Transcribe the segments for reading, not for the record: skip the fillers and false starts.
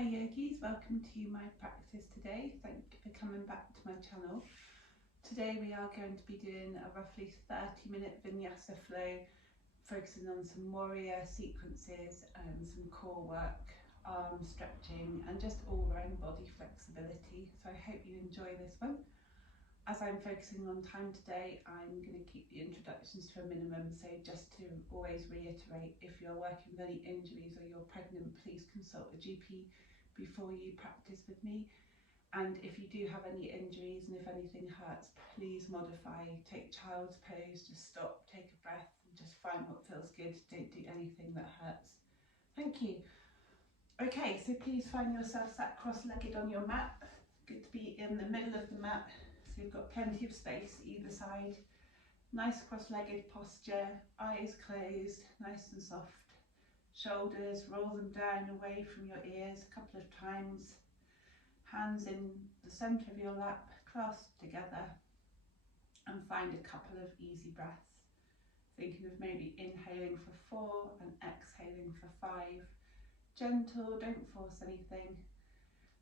Hi yogis, welcome to my practice today. Thank you for coming back to my channel. Today we are going to be doing a roughly 30-minute Vinyasa flow, focusing on some warrior sequences, some core work, arm stretching and just all-round body flexibility. So I hope you enjoy this one. As I'm focusing on time today, I'm going to keep the introductions to a minimum, so just to always reiterate, if you're working with any injuries or you're pregnant, please consult a GP before you practice with me. And if you do have any injuries and if anything hurts, please modify, take child's pose, just stop, take a breath and just find what feels good. Don't do anything that hurts. Thank you. Okay, so please find yourself sat cross-legged on your mat. Good to be in the middle of the mat. So you've got plenty of space either side. Nice cross-legged posture, eyes closed, nice and soft. Shoulders, roll them down away from your ears a couple of times. Hands in the centre of your lap, clasped together. And find a couple of easy breaths. Thinking of maybe inhaling for 4 and exhaling for 5. Gentle, don't force anything.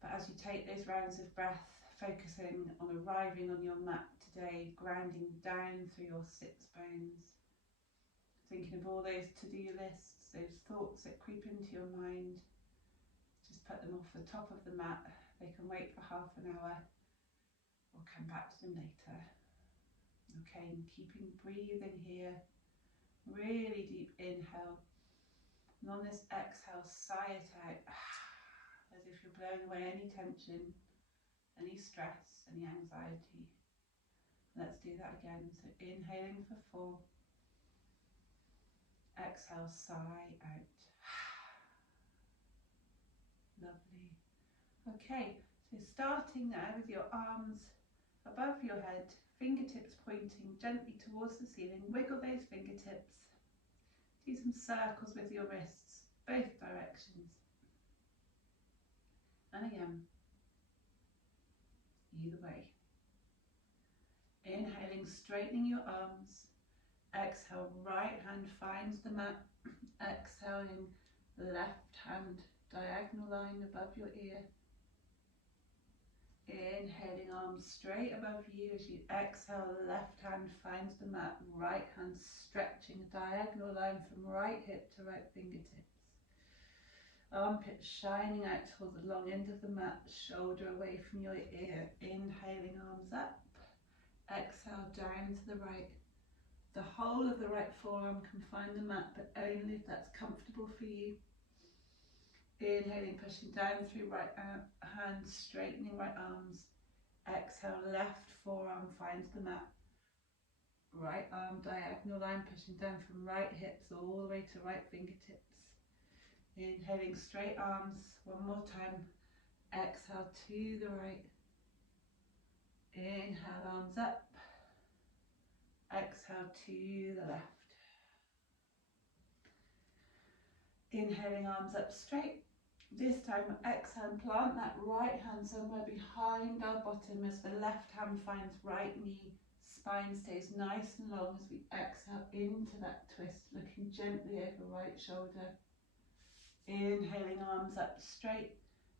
But as you take those rounds of breath, focusing on arriving on your mat today, grounding down through your sits bones. Thinking of all those to-do lists, those thoughts that creep into your mind. Just put them off the top of the mat. They can wait for half an hour or come back to them later. Okay, and keeping breathing here. Really deep inhale. And on this exhale, sigh it out. As if you're blowing away any tension, any stress, any anxiety. Let's do that again. So inhaling for 4. Exhale, sigh out. Lovely. Okay, so starting now with your arms above your head, fingertips pointing gently towards the ceiling. Wiggle those fingertips. Do some circles with your wrists, both directions. And again. Either way. Inhaling, straightening your arms. Exhale, right hand finds the mat. Exhaling, left hand diagonal line above your ear. Inhaling, arms straight above you as you exhale, left hand finds the mat. Right hand stretching a diagonal line from right hip to right fingertips. Armpits shining out towards the long end of the mat, shoulder away from your ear. Inhaling, arms up. Exhale, down to the right. The whole of the right forearm can find the mat, but only if that's comfortable for you. Inhaling, pushing down through right hand, straightening right arms. Exhale, left forearm finds the mat. Right arm diagonal line, pushing down from right hips all the way to right fingertips. Inhaling, straight arms, one more time. Exhale to the right. Inhale, arms up. Exhale to the left. Inhaling, arms up straight. This time, exhale and plant that right hand somewhere behind our bottom as the left hand finds right knee. Spine stays nice and long as we exhale into that twist, looking gently over right shoulder. Inhaling, arms up straight,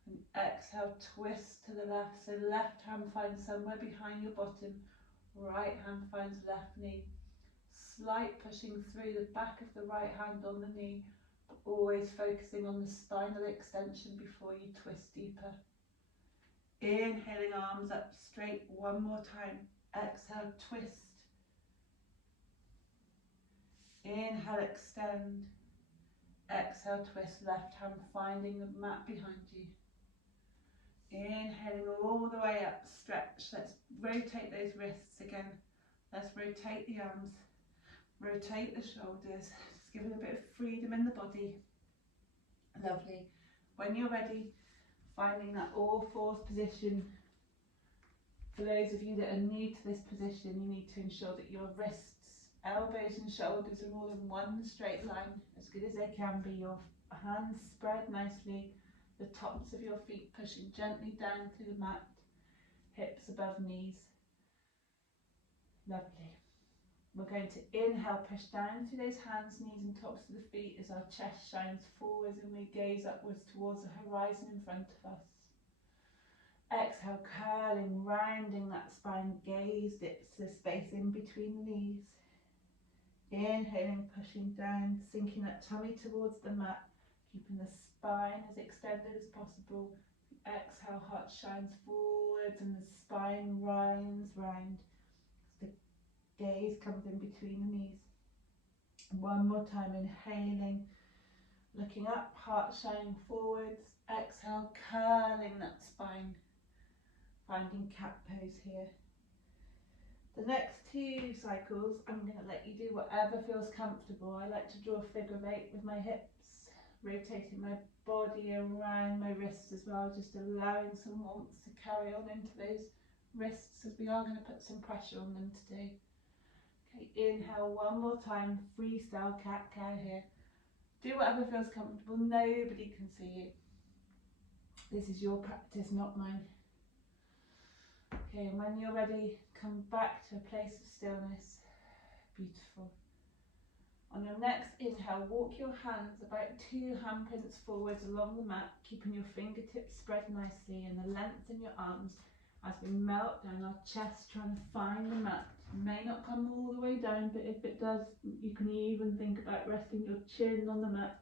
and exhale, twist to the left. So left hand finds somewhere behind your bottom, right hand finds left knee. Slight pushing through the back of the right hand on the knee, but always focusing on the spinal extension before you twist deeper. Inhaling, arms up straight, one more time. Exhale, twist. Inhale, extend. Exhale, twist, left hand finding the mat behind you. Inhaling all the way up, stretch. Let's rotate those wrists again. Let's rotate the arms, rotate the shoulders. Just give it a bit of freedom in the body. Lovely. When you're ready, finding that all fours position. For those of you that are new to this position, you need to ensure that your wrists, elbows and shoulders are all in one straight line, as good as they can be. Your hands spread nicely, the tops of your feet pushing gently down through the mat, hips above knees. Lovely. We're going to inhale, push down through those hands, knees and tops of the feet as our chest shines forwards and we gaze upwards towards the horizon in front of us. Exhale, curling, rounding that spine, gaze dips the space in between the knees. Inhaling, pushing down, sinking that tummy towards the mat, keeping the spine as extended as possible. Exhale, heart shines forwards and the spine winds round. The gaze comes in between the knees. One more time, inhaling, looking up, heart shining forwards. Exhale, curling that spine. Finding cat pose here. The next 2 cycles, I'm going to let you do whatever feels comfortable. I like to draw a figure of 8 with my hips, rotating my body around my wrists as well, just allowing some warmth to carry on into those wrists as we are going to put some pressure on them today. Okay, inhale one more time, freestyle cat-cow here. Do whatever feels comfortable, nobody can see you. This is your practice, not mine. Okay, and when you're ready, come back to a place of stillness. Beautiful. On your next inhale, walk your hands about 2 handprints forwards along the mat, keeping your fingertips spread nicely and the length in your arms as we melt down our chest, trying to find the mat. It may not come all the way down, but if it does, you can even think about resting your chin on the mat.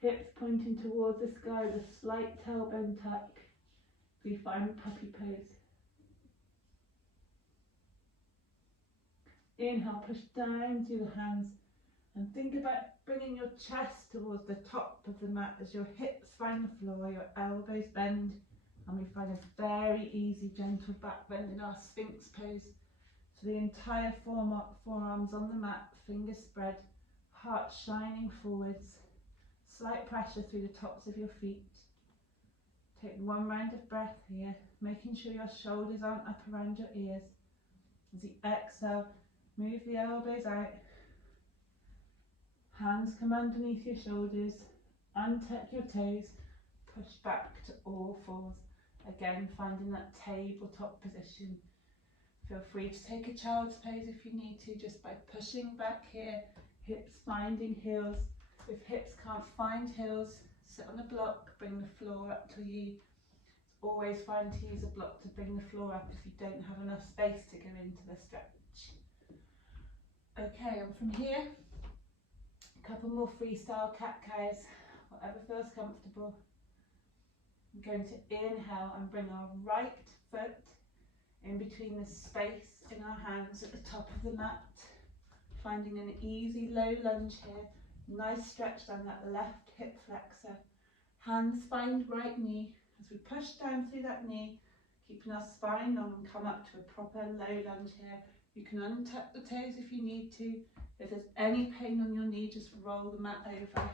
Hips pointing towards the sky with a slight tailbone tuck. We find puppy pose. Inhale, push down through the hands and think about bringing your chest towards the top of the mat as your hips find the floor, your elbows bend, and we find a very easy, gentle back bend in our Sphinx pose. So the entire forearms on the mat, fingers spread, heart shining forwards, slight pressure through the tops of your feet. Take 1 round of breath here, making sure your shoulders aren't up around your ears. As you exhale, move the elbows out, hands come underneath your shoulders, untuck your toes, push back to all fours. Again, finding that tabletop position. Feel free to take a child's pose if you need to, just by pushing back here, hips finding heels. If hips can't find heels, sit on a block, bring the floor up to you. It's always fine to use a block to bring the floor up if you don't have enough space to go into the stretch. Okay, and from here, a couple more freestyle cat-cows, whatever feels comfortable. I'm going to inhale and bring our right foot in between the space in our hands at the top of the mat, finding an easy low lunge here. Nice stretch down that left hip flexor. Hands find right knee as we push down through that knee, keeping our spine long and come up to a proper low lunge here. You can untuck the toes if you need to. If there's any pain on your knee, just roll the mat over.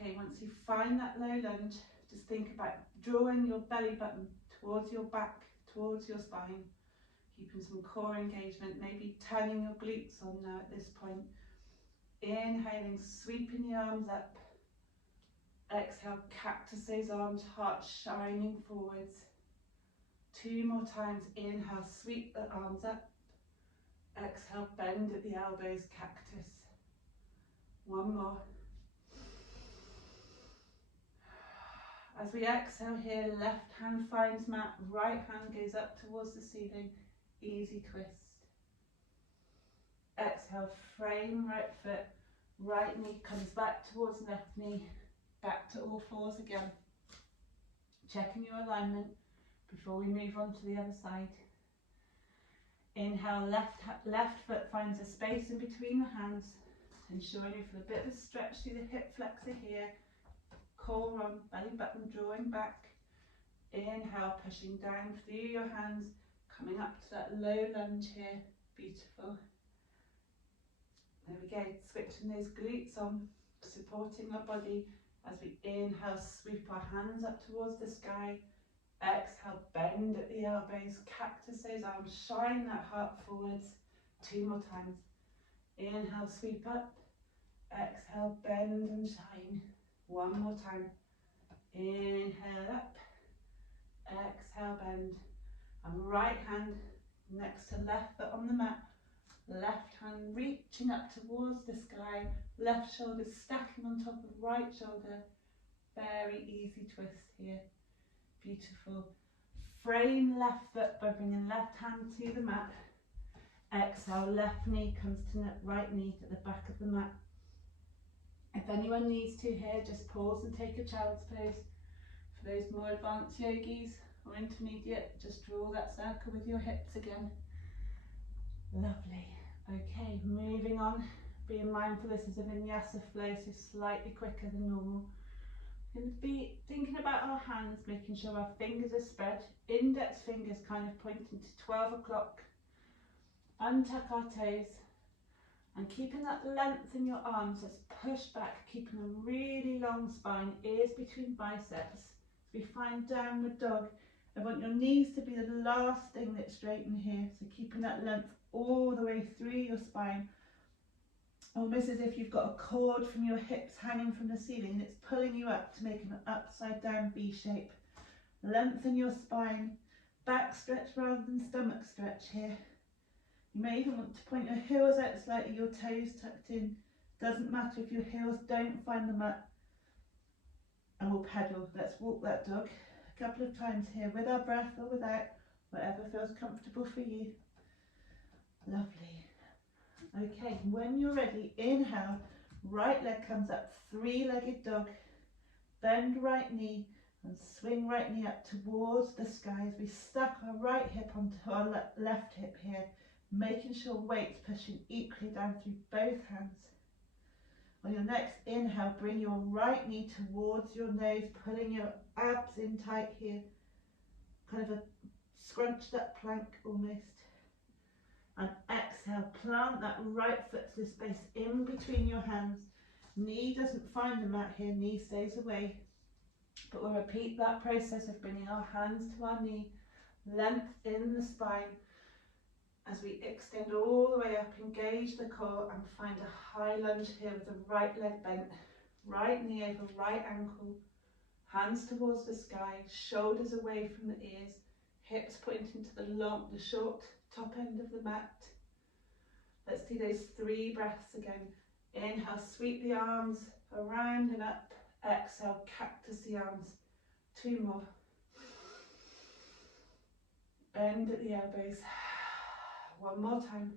Okay, once you find that low lunge, just think about drawing your belly button towards your back, towards your spine, keeping some core engagement, maybe turning your glutes on now at this point. Inhaling, sweeping the arms up. Exhale, cactus those arms, heart shining forwards. 2 more times. Inhale, sweep the arms up. Exhale, bend at the elbows, cactus. 1 more. As we exhale here, left hand finds mat, right hand goes up towards the ceiling, easy twist. Exhale, frame right foot, right knee comes back towards left knee, back to all fours again. Checking your alignment before we move on to the other side. Inhale, left foot finds a space in between the hands, ensuring you feel a bit of a stretch through the hip flexor here. Core on, belly button drawing back. Inhale, pushing down through your hands, coming up to that low lunge here. Beautiful. There we go, switching those glutes on, supporting our body as we inhale, sweep our hands up towards the sky. Exhale, bend at the elbows, cactus those arms, shine that heart forwards. 2 more times. Inhale, sweep up. Exhale, bend and shine. 1 more time. Inhale up. Exhale, bend. And right hand next to left foot on the mat. Left hand reaching up towards the sky, left shoulder stacking on top of right shoulder. Very easy twist here. Beautiful. Frame left foot by bringing left hand to the mat. Exhale, left knee comes to right knee at the back of the mat. If anyone needs to here, just pause and take a child's pose. For those more advanced yogis or intermediate, just draw that circle with your hips again. Lovely. Okay, moving on. Being mindful this is a vinyasa flow, so slightly quicker than normal. We're going to be thinking about our hands, making sure our fingers are spread. Index fingers kind of pointing to 12 o'clock. Untuck our toes. And keeping that length in your arms, let's push back, keeping a really long spine, ears between biceps. As we find downward dog, I want your knees to be the last thing that straighten here. So keeping that length all the way through your spine. Almost as if you've got a cord from your hips hanging from the ceiling and it's pulling you up to make an upside down V shape. Lengthen your spine, back stretch rather than stomach stretch here. You may even want to point your heels out slightly, your toes tucked in. Doesn't matter if your heels don't find the mat. And we'll pedal. Let's walk that dog a couple of times here with our breath or without, whatever feels comfortable for you. Lovely. Okay, when you're ready, inhale, right leg comes up, three-legged dog. Bend right knee and swing right knee up towards the sky as we stack our right hip onto our left hip here. Making sure weight's pushing equally down through both hands. On your next inhale, bring your right knee towards your nose, pulling your abs in tight here. Kind of a scrunched up plank almost. And exhale, plant that right foot to the space in between your hands. Knee doesn't find the mat here, knee stays away. But we'll repeat that process of bringing our hands to our knee, length in the spine, as we extend all the way up, engage the core and find a high lunge here with the right leg bent, right knee over right ankle, hands towards the sky, shoulders away from the ears, hips pointing to the short top end of the mat. Let's do those 3 breaths again. Inhale, sweep the arms around and up. Exhale, cactus the arms. 2 more. Bend at the elbows. 1 more time.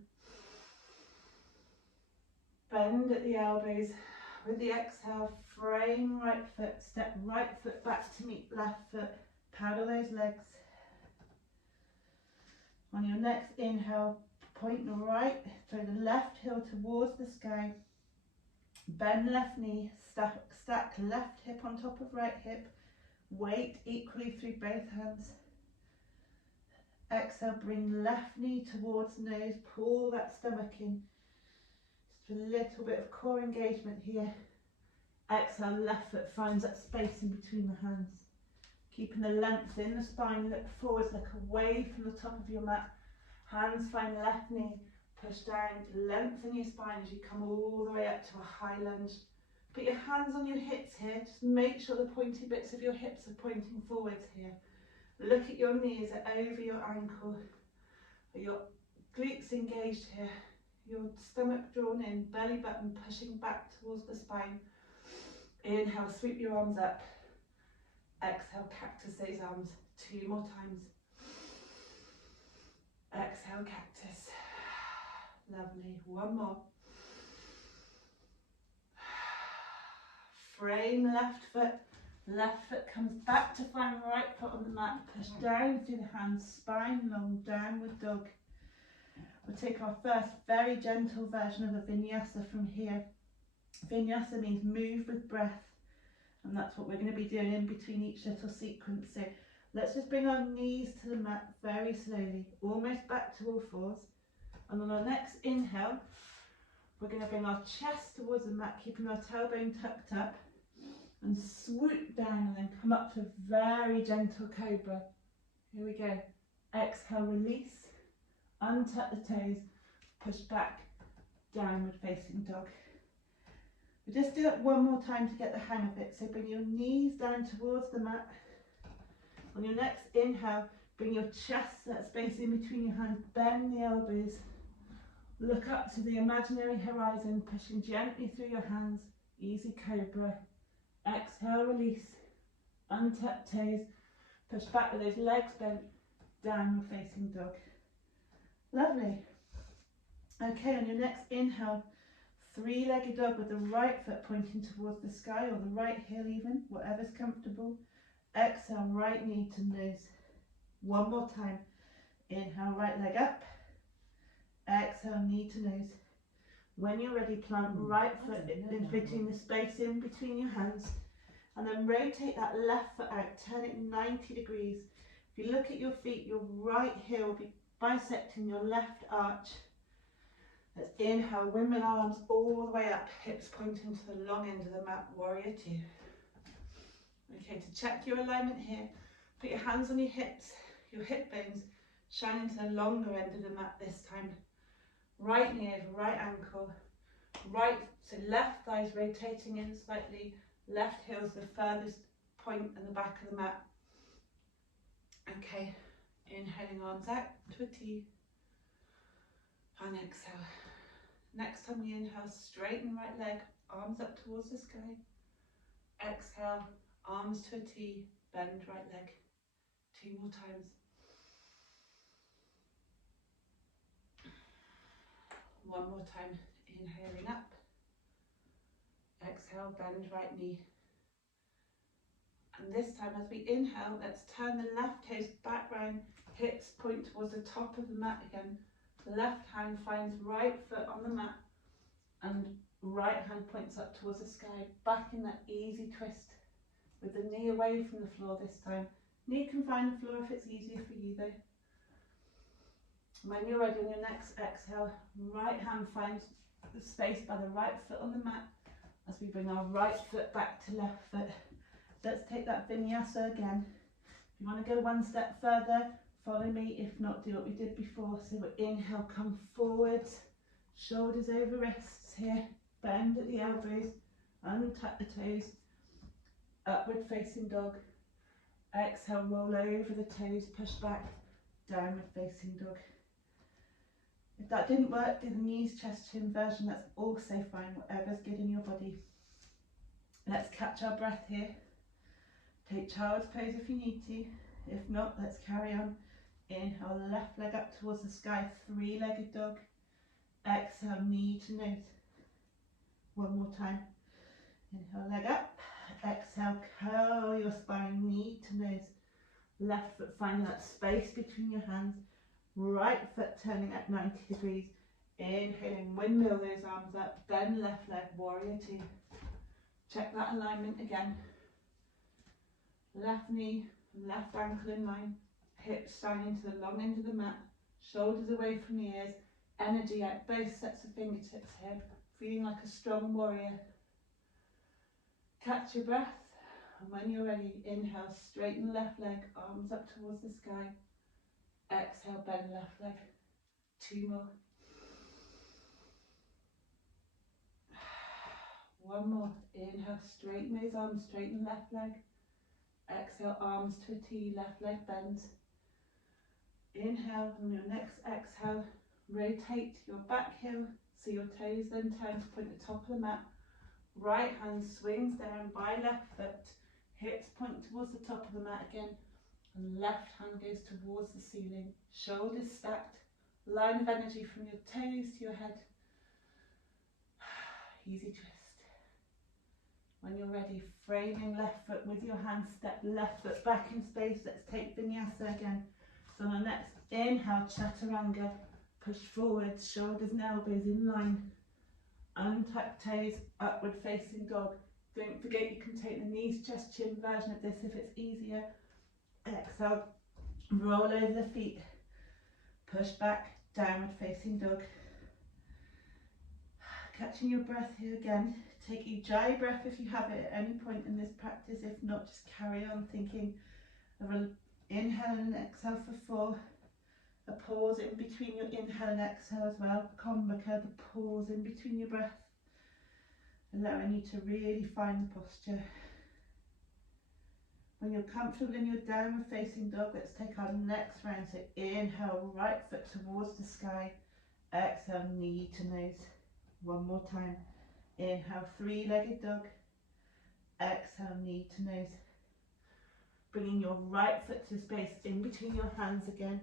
Bend at the elbows. With the exhale, frame right foot, step right foot back to meet left foot. Paddle those legs. On your next inhale, point the left heel towards the sky. Bend left knee, stack left hip on top of right hip. Weight equally through both hands. Exhale, bring left knee towards nose, pull that stomach in. Just a little bit of core engagement here. Exhale, left foot finds that space in between the hands. Keeping the length in the spine, look forwards, look away from the top of your mat. Hands find left knee, push down, lengthen your spine as you come all the way up to a high lunge. Put your hands on your hips here, just make sure the pointy bits of your hips are pointing forwards here. Look at your knees over your ankle, your glutes engaged here, your stomach drawn in, belly button pushing back towards the spine. Inhale, sweep your arms up. Exhale, cactus those arms. 2 more times. Exhale, cactus. Lovely. 1 more. Frame left foot. Left foot comes back to find right foot on the mat. Push down through the hands, spine long, downward dog. We'll take our first very gentle version of a vinyasa from here. Vinyasa means move with breath. And that's what we're going to be doing in between each little sequence. So let's just bring our knees to the mat very slowly, almost back to all fours. And on our next inhale, we're going to bring our chest towards the mat, keeping our tailbone tucked up, and swoop down and then come up to a very gentle cobra. Here we go. Exhale, release, untuck the toes, push back, downward facing dog. We'll just do it 1 more time to get the hang of it. So bring your knees down towards the mat. On your next inhale, bring your chest, that space in between your hands, bend the elbows. Look up to the imaginary horizon, pushing gently through your hands. Easy cobra. Exhale, release. Untap toes. Push back with those legs bent. Downward facing dog. Lovely. Okay, on your next inhale, three-legged dog with the right foot pointing towards the sky, or the right heel even, whatever's comfortable. Exhale, right knee to nose. One more time. Inhale, right leg up. Exhale, knee to nose. When you're ready, plant right foot in between the space in between your hands, and then rotate that left foot out, turn it 90 degrees. If you look at your feet, your right heel will be bisecting your left arch. Let's inhale, windmill arms all the way up, hips pointing to the long end of the mat, warrior two. Okay, to check your alignment here, put your hands on your hips, your hip bones, shine into the longer end of the mat this time. Right knee over right ankle, right, so left thighs rotating in slightly, left heel's the furthest point in the back of the mat. Okay, inhaling arms out to a T, and exhale. Next time you inhale, straighten right leg, arms up towards the sky. Exhale, arms to a T, bend right leg. 2 more times. One more time, inhaling up. Exhale, bend right knee. And this time as we inhale, let's turn the left toes back round, hips point towards the top of the mat again. Left hand finds right foot on the mat and right hand points up towards the sky, back in that easy twist with the knee away from the floor this time. Knee can find the floor if it's easier for you though. When you're ready, on your next exhale, right hand finds the space by the right foot on the mat as we bring our right foot back to left foot. Let's take that vinyasa again. If you want to go one step further, follow me. If not, do what we did before. So we inhale, come forwards, shoulders over wrists here, bend at the elbows, untuck the toes, upward facing dog. Exhale, roll over the toes, push back, downward facing dog. If that didn't work, do the knees, chest, chin version. That's also fine, whatever's good in your body. Let's catch our breath here. Take child's pose if you need to. If not, let's carry on. Inhale, left leg up towards the sky, three-legged dog. Exhale, knee to nose. One more time. Inhale, leg up. Exhale, curl your spine, knee to nose. Left foot finding that space between your hands. Right foot turning at 90 degrees. Inhaling, windmill those arms up. Bend left leg, warrior two. Check that alignment again. Left knee and left ankle in line. Hips shining to the long end of the mat. Shoulders away from the ears. Energy out both sets of fingertips here. Feeling like a strong warrior. Catch your breath. And when you're ready, inhale, straighten left leg, arms up towards the sky. Exhale, bend left leg. 2 more. One more. Inhale, straighten those arms, straighten left leg. Exhale, arms to a T, left leg bends. Inhale, and your next exhale, rotate your back heel so your toes then turn to point the top of the mat. Right hand swings down by left foot, hips point towards the top of the mat again, and left hand goes towards the ceiling. Shoulders stacked, line of energy from your toes to your head. Easy twist. When you're ready, framing left foot with your hand, step left foot back in space. Let's take vinyasa again. So on our next inhale, chaturanga, push forward, shoulders and elbows in line. Untuck toes, upward facing dog. Don't forget you can take the knees, chest, chin version of this if it's easier. Exhale, roll over the feet. Push back, downward facing dog. Catching your breath here again. Take Ujjayi breath if you have it at any point in this practice. If not, just carry on thinking of an inhale and an exhale for 4. A pause in between your inhale and exhale as well. Kumbhaka, the pause in between your breath. Allowing you to really find the posture. When you're comfortable in your downward facing dog, let's take our next round. So inhale, right foot towards the sky. Exhale, knee to nose. One more time. Inhale, three-legged dog. Exhale, knee to nose. Bringing your right foot to space in between your hands again.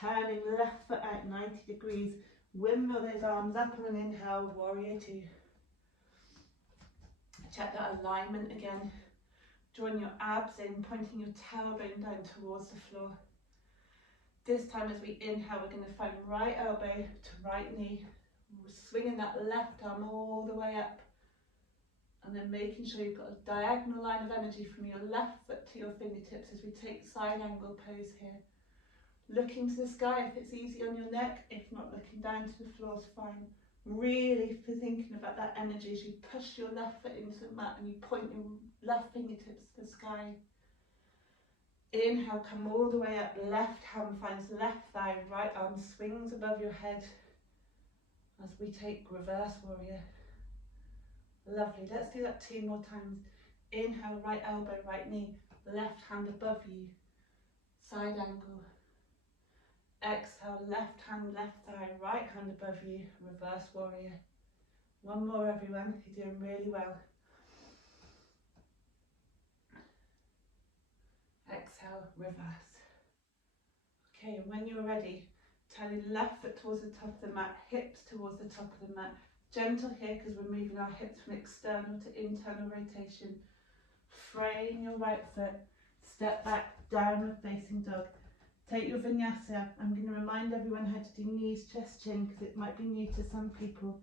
Turning left foot out 90 degrees. Windmill those arms up on an inhale, warrior two. Check that alignment again. Drawing your abs in, pointing your tailbone down towards the floor. This time as we inhale, we're going to find right elbow to right knee. Swinging that left arm all the way up. And then making sure you've got a diagonal line of energy from your left foot to your fingertips as we take side angle pose here. Looking to the sky if it's easy on your neck, if not looking down to the floor is fine. Really thinking about that energy as you push your left foot into the mat and you point your left fingertips to the sky. Inhale, come all the way up, left hand finds left thigh, right arm swings above your head as we take reverse warrior. Lovely, let's do that 2 more times. Inhale, right elbow, right knee, left hand above you, side angle. Exhale, left hand, left thigh, right hand above you, reverse warrior. One more everyone, you're doing really well. Exhale, reverse. Okay, and when you're ready, turning left foot towards the top of the mat, hips towards the top of the mat. Gentle here because we're moving our hips from external to internal rotation. Frame your right foot, step back, downward facing dog. Take your vinyasa. I'm going to remind everyone how to do knees, chest, chin because it might be new to some people.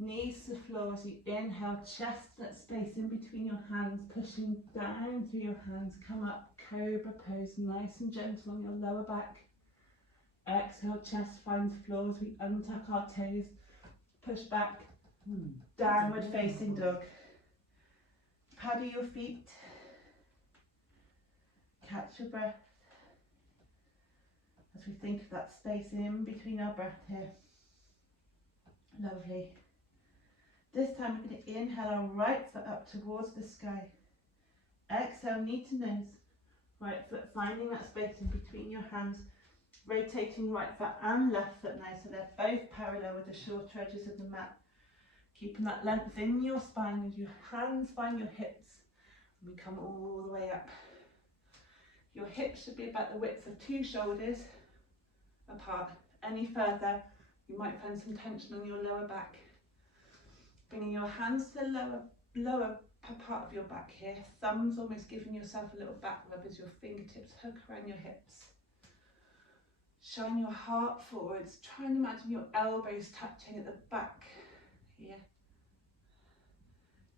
Knees to the floor as you inhale, chest, that space in between your hands, pushing down through your hands. Come up, cobra pose, nice and gentle on your lower back. Exhale, chest finds floor as we untuck our toes. Push back, downward facing dog. Paddle your feet. Catch your breath. As we think of that space in between our breath here. Lovely. This time we're going to inhale our right foot up towards the sky. Exhale, knee to nose. Right foot finding that space in between your hands. Rotating right foot and left foot now so they're both parallel with the shorter edges of the mat. Keeping that length in your spine as your hands find your hips. And we come all the way up. Your hips should be about the width of 2 shoulders apart. Any further, you might find some tension on your lower back. Bringing your hands to the lower part of your back here. Thumbs almost giving yourself a little back rub as your fingertips hook around your hips. Shine your heart forwards. Try and imagine your elbows touching at the back here.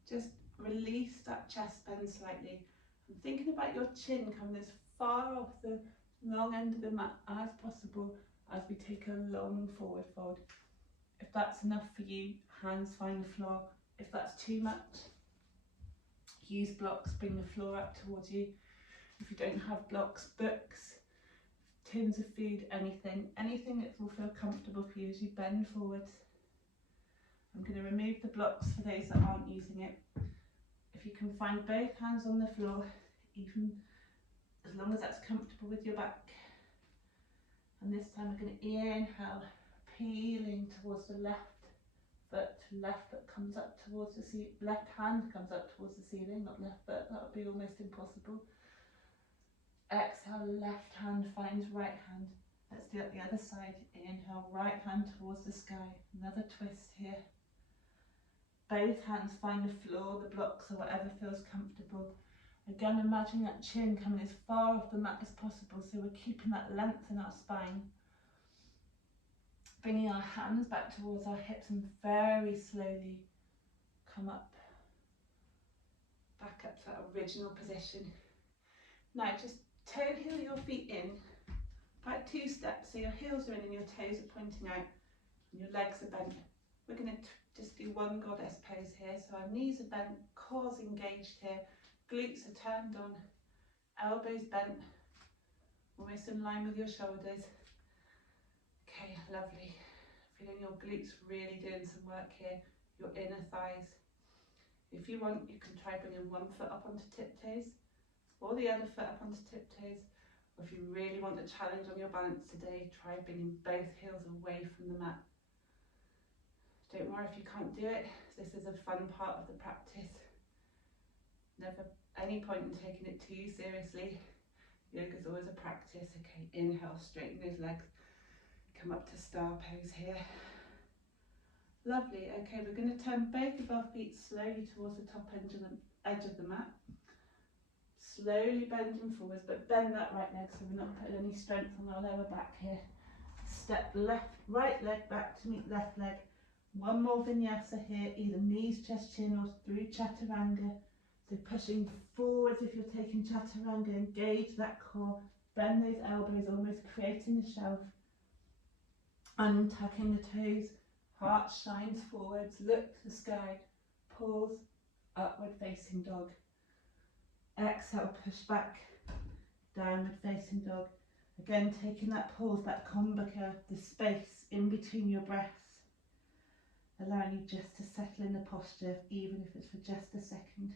Just release that chest bend slightly. And thinking about your chin coming as far off the long end of the mat as possible as we take a long forward fold. If that's enough for you, hands find the floor. If that's too much, use blocks, bring the floor up towards you. If you don't have blocks, books, tins of food, anything that will feel comfortable for you as you bend forwards. I'm going to remove the blocks for those that aren't using it. If you can find both hands on the floor, even as long as that's comfortable with your back. And this time we're going to inhale, peeling towards the left foot comes up towards the ceiling, left hand comes up towards the ceiling, not left foot, that would be almost impossible. Exhale, left hand finds right hand. Let's do it the other side. Inhale, right hand towards the sky. Another twist here. Both hands find the floor, the blocks or whatever feels comfortable. Again, imagine that chin coming as far off the mat as possible so we're keeping that length in our spine. Bringing our hands back towards our hips and very slowly come up. Back up to that original position. Now just toe heel your feet in, about 2 steps, so your heels are in and your toes are pointing out and your legs are bent. We're going to just do one goddess pose here, so our knees are bent, core's engaged here, glutes are turned on, elbows bent, almost in line with your shoulders. Okay, lovely. Feeling your glutes really doing some work here, your inner thighs. If you want, you can try bringing one foot up onto tiptoes, or the other foot up onto tiptoes, or if you really want a challenge on your balance today, try bringing both heels away from the mat. Don't worry if you can't do it. This is a fun part of the practice. Never any point in taking it too seriously. Yoga's always a practice. Okay, inhale, straighten those legs. Come up to star pose here. Lovely. Okay, we're going to turn both of our feet slowly towards the top edge of the mat. Slowly bending forwards, but bend that right leg so we're not putting any strength on our lower back here. Step right leg back to meet left leg. One more vinyasa here, either knees, chest, chin, or through chaturanga. So pushing forwards if you're taking chaturanga, engage that core, bend those elbows, almost creating the shelf. Untucking the toes, heart shines forwards, look to the sky, pause, upward facing dog. Exhale, push back, downward facing dog. Again, taking that pause, that kumbhaka, the space in between your breaths. Allowing you just to settle in the posture, even if it's for just a second.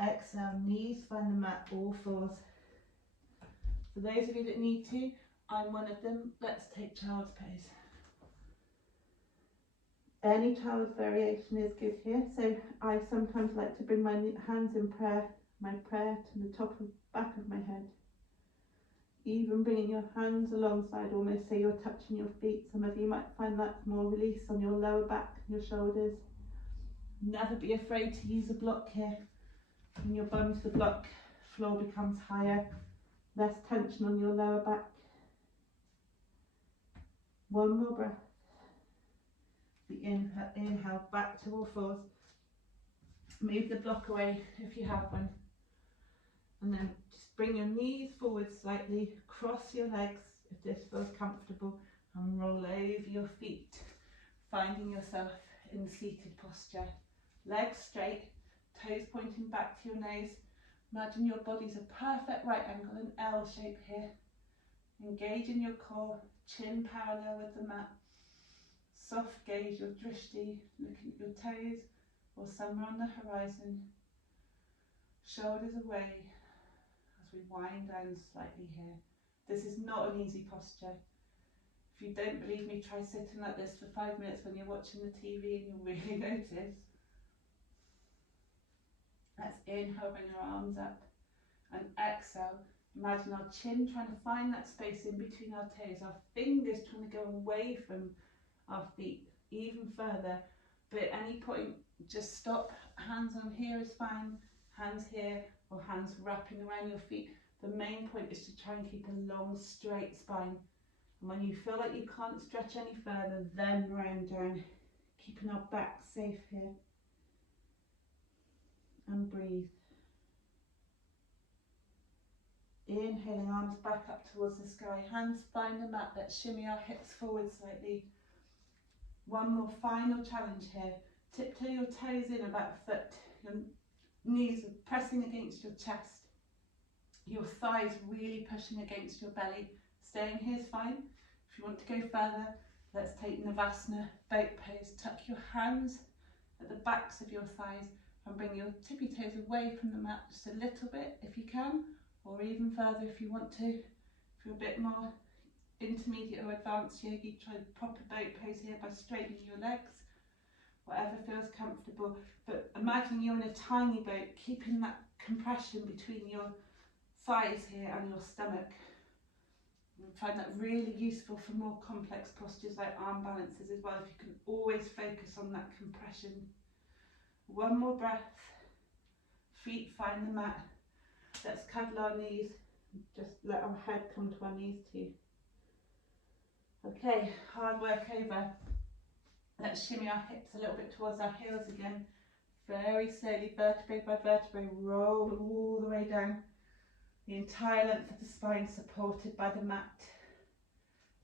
Exhale, knees find the mat, all fours. For those of you that need to, I'm one of them. Let's take child's pose. Any child's variation is good here. So I sometimes like to bring my hands in prayer, my prayer to the back of my head. Even bringing your hands alongside, almost so you're touching your feet. Some of you might find that more release on your lower back, your shoulders. Never be afraid to use a block here. When your bum to the block, floor becomes higher, less tension on your lower back. One more breath. The inhale back to all fours. Move the block away if you have one. And then just bring your knees forward slightly, cross your legs if this feels comfortable, and roll over your feet, finding yourself in seated posture. Legs straight, toes pointing back to your nose. Imagine your body's a perfect right angle, an L shape here. Engage in your core, chin parallel with the mat. Soft gaze your drishti, looking at your toes or somewhere on the horizon. Shoulders away as we wind down slightly here. This is not an easy posture. If you don't believe me, try sitting like this for 5 minutes when you're watching the TV and you'll really notice. Let's inhale, bring our arms up, and exhale. Imagine our chin trying to find that space in between our toes, our fingers trying to go away from our feet even further, but at any point just stop. Hands on here is fine, hands here, or hands wrapping around your feet. The main point is to try and keep a long straight spine, and when you feel like you can't stretch any further, then round down, keeping our back safe here. And breathe. Inhaling, arms back up towards the sky, hands find the mat. Let's shimmy our hips forward slightly. One more final challenge here. Tiptoe your toes in about a foot. Your knees are pressing against your chest. Your thighs really pushing against your belly. Staying here is fine. If you want to go further, let's take Navasana, boat pose. Tuck your hands at the backs of your thighs and bring your tippy toes away from the mat just a little bit if you can, or even further if you want to. If you're a bit more intermediate or advanced yogi, try the proper boat pose here by straightening your legs, whatever feels comfortable. But imagine you're in a tiny boat, keeping that compression between your thighs here and your stomach. I find that really useful for more complex postures like arm balances as well, if you can always focus on that compression. One more breath, feet find the mat. Let's cuddle our knees, just let our head come to our knees too. Okay, hard work over. Let's shimmy our hips a little bit towards our heels again. Very slowly, vertebrae by vertebrae, roll all the way down. The entire length of the spine supported by the mat.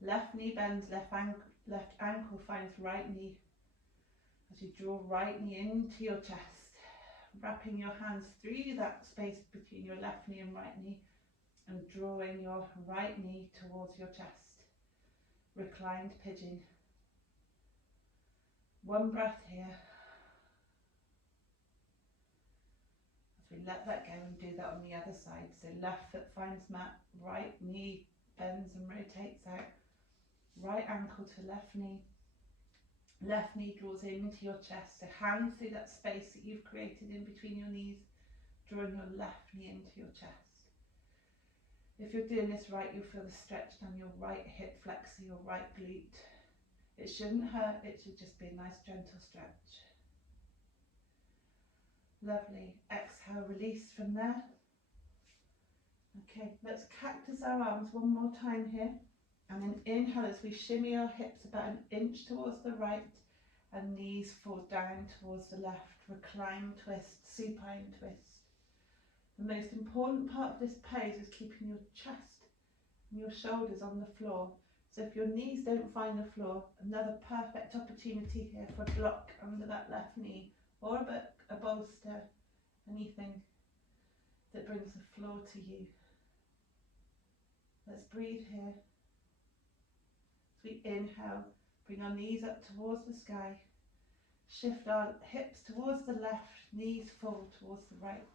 Left knee bends, left ankle finds right knee. As you draw right knee into your chest, wrapping your hands through that space between your left knee and right knee, and drawing your right knee towards your chest. Reclined pigeon. One breath here. As we let that go, and do that on the other side. So left foot finds mat, right knee bends and rotates out. Right ankle to left knee. Left knee draws into your chest, so hands through that space that you've created in between your knees, drawing your left knee into your chest. If you're doing this right, you'll feel the stretch down your right hip flexor, your right glute. It shouldn't hurt, it should just be a nice gentle stretch. Lovely. Exhale, release from there. Okay, let's cactus our arms one more time here. And then inhale as we shimmy our hips about an inch towards the right and knees fall down towards the left. Recline twist, supine twist. The most important part of this pose is keeping your chest and your shoulders on the floor. So if your knees don't find the floor, another perfect opportunity here for a block under that left knee or a bolster, anything that brings the floor to you. Let's breathe here. As we inhale, bring our knees up towards the sky. Shift our hips towards the left, knees fall towards the right.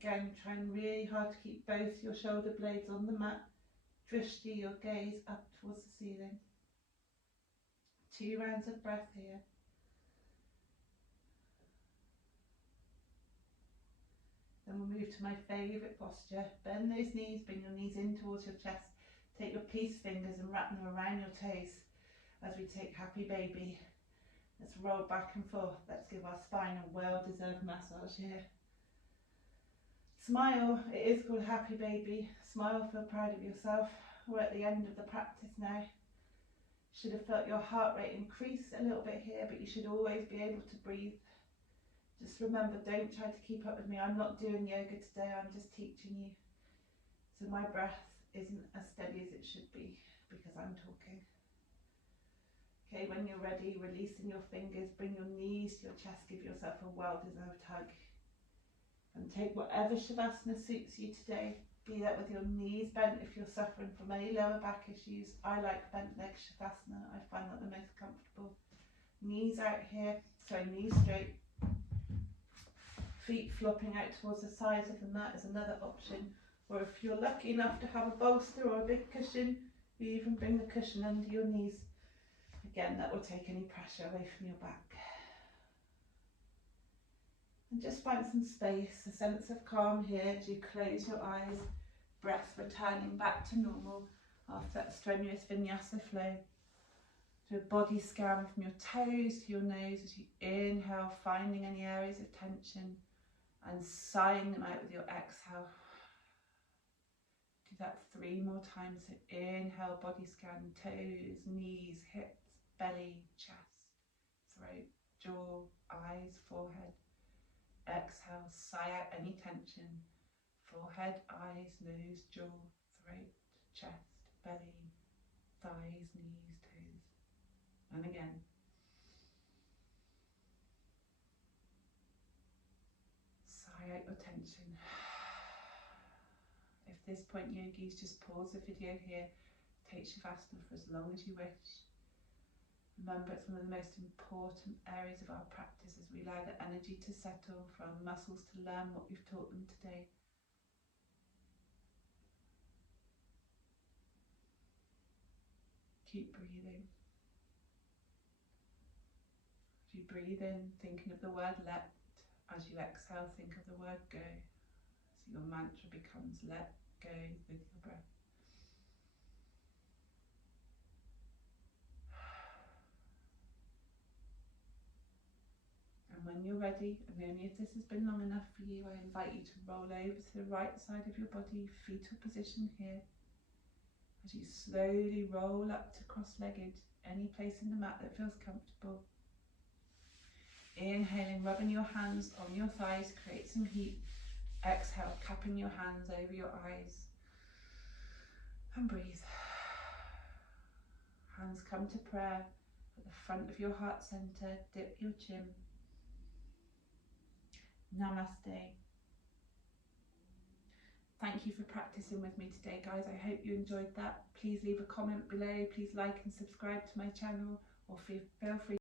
Again, trying really hard to keep both your shoulder blades on the mat. Drishti, your gaze up towards the ceiling. 2 rounds of breath here. Then we'll move to my favourite posture. Bend those knees, bring your knees in towards your chest. Take your peace fingers and wrap them around your toes as we take happy baby. Let's roll back and forth. Let's give our spine a well-deserved massage here. Smile. It is called happy baby. Smile, feel proud of yourself. We're at the end of the practice now. Should have felt your heart rate increase a little bit here, but you should always be able to breathe. Just remember, don't try to keep up with me. I'm not doing yoga today, I'm just teaching you. So my breath isn't as steady as it should be because I'm talking. Okay, when you're ready, releasing your fingers, bring your knees to your chest, give yourself a well-deserved hug. And take whatever Shavasana suits you today. Be that with your knees bent if you're suffering from any lower back issues. I like bent leg Shavasana. I find that the most comfortable. Knees out here, sorry, knees straight. Feet flopping out towards the sides of the mat is another option. Or if you're lucky enough to have a bolster or a big cushion, you even bring the cushion under your knees. Again, that will take any pressure away from your back. And just find some space, a sense of calm here as you close your eyes, breath returning back to normal after that strenuous vinyasa flow. Do a body scan from your toes to your nose as you inhale, finding any areas of tension and sighing them out with your exhale. Do that 3 more times. So inhale, body scan, toes, knees, hips, belly, chest, throat, jaw, eyes, forehead. Exhale, sigh out any tension. Forehead, eyes, nose, jaw, throat, chest, belly, thighs, knees, toes. And again. Sigh out your tension. If at this point, yogis, just pause the video here. Take Shavasana for as long as you wish. Remember, it's one of the most important areas of our practice as we allow the energy to settle, for our muscles to learn what we've taught them today. Keep breathing. As you breathe in, thinking of the word let. As you exhale, think of the word go. So your mantra becomes let go with your breath. When you're ready, and only if this has been long enough for you, I invite you to roll over to the right side of your body, fetal position here. As you slowly roll up to cross-legged, any place in the mat that feels comfortable. Inhaling, rubbing your hands on your thighs, create some heat. Exhale, cupping your hands over your eyes. And breathe. Hands come to prayer at the front of your heart center. Dip your chin. Namaste. Thank you for practicing with me today, guys. I hope you enjoyed that. Please leave a comment below. Please like and subscribe to my channel, or feel free